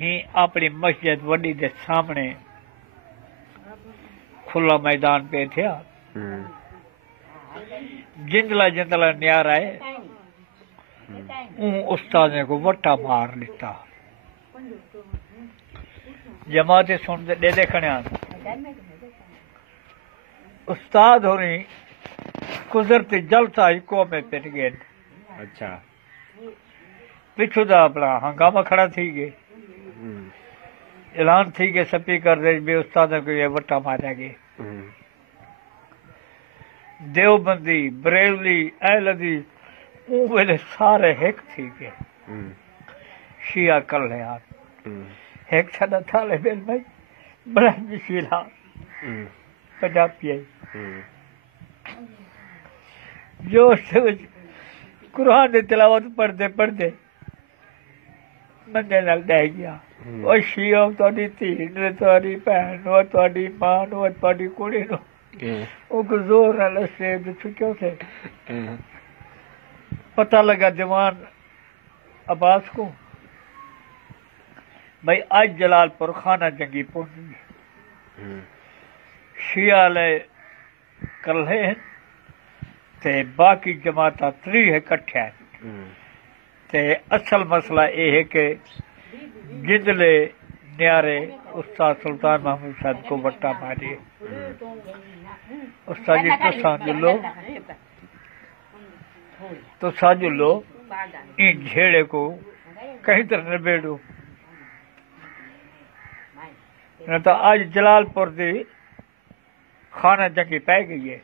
ہی اپنی مسجد وڈی دے سامنے کھلا میدان پہ تھیا جندلا جندلا نیارا ہے استاد نے کو وٹا مار لیتا جماعت سن دے دیکھنے استاد ہونی قدرتی جلتا ہی کو میں پٹ گئے اچھا پچھو دا اپنا ہنگامہ کھڑا تھی گئے اعلان تھی کہ سپیکر دے بھی استاد کو یہ وٹا مارا گئے دیوبندی بریلی اہل حدیث اون ویلے سارے ہک تھی گئے شیعہ کر لے آپ ایک چھڑا تھالے بیل میں بڑا مشیلہ پنجابی ہے جو قرآن دی تلاوت پڑھ دے منجے نال دے گیا وہ شیعہ تہاڈی دھی نے تہاڈی بہن نو تہاڈی ماں نو تہاڈی کڑی نو وہ کو زور نال سے چھکیو تھے پتہ لگا دیوان عباس کو بھائی آج جلال پور خانہ جنگی پہنچی شیعہ لے کر لے ہیں تے باقی جماعتاں 3 اکٹھے ہیں تے اصل مسئلہ یہ ہے کہ جندلے نیارے استاد سلطان محمود صاحب کو وٹا ماری استاد جی تو ساجو لو ان جھیڑے کو کہیں طرح نبیڑو نہ تو آج جلال پور دی خانہ جنگی پہ گئی ہے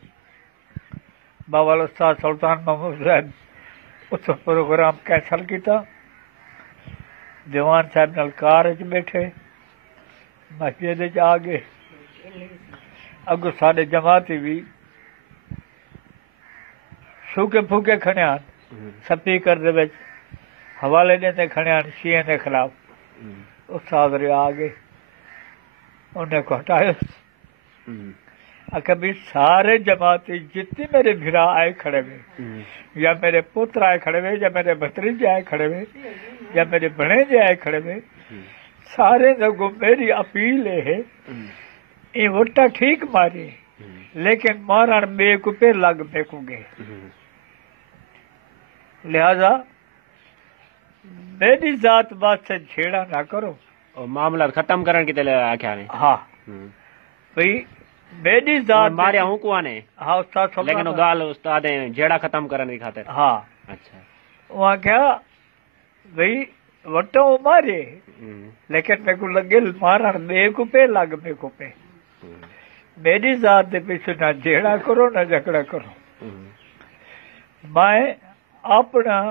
بابا استاد سلطان محمود صاحب اس پروگرام کینسل کیتا دیوان صاحب نال کار وچ بیٹھے مسجد وچ آ گئے اگو ساڈے جماعتی بھی سوکے پھوکے کھڑیان سپیکر دے وچ حوالے دیندے کھڑیان شیعہ دے خلاف استاد رے آ گئے انہیں کو ہٹایا کبھی سارے جماعتی جتنے میرے بھرا آئے کھڑے ہوئے یا میرے پتر آئے کھڑے ہوئے یا میرے بھتریجے آئے کھڑے ہوئے یا میرے بھنیجے آئے کھڑے ہوئے سارے لوگوں میری اپیل ہے یہ وٹا ٹھیک ماری لیکن مارن بے کو پہ لگ بے کو گے لہذا میری ذات بات سے چھیڑا نہ کرو معاملہ ختم کرن کی تلے آکھیا نے ہاں بھئی میری ذات ماریا ہوں کو آنے ہاں استاد لیکن وہ گال استاد جیڑا ختم کرن کی خاطر ہاں اچھا وہاں کیا بھئی وٹوں مارے لیکن میرے کو لگے مارن بے کو پہ لگ بے کو پہ میری ذات دے پیچھے نہ جھیڑا کرو نہ جھگڑا کرو میں اپنا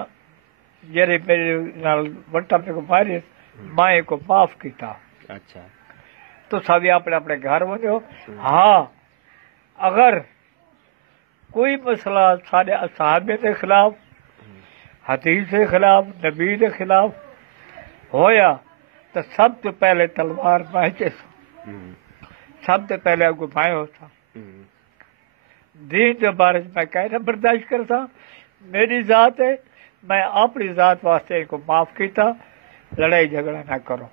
جڑے میرے نال وٹا پہ کو مارے میں کو معاف کیتا اچھا تو سبھی اپنے اپنے گھر ونجو ہاں اگر کوئی مسئلہ سارے صحابے کے خلاف حدیث کے خلاف نبی کے خلاف ہویا تو سب تو پہلے تلوار پہنچے سب تو پہلے آپ کو پائے ہوتا دین کے بارے میں کہنا برداشت کرتا میری ذات ہے میں اپنی ذات واسطے ان کو معاف کیتا لڑائی جھگڑا نہ کرو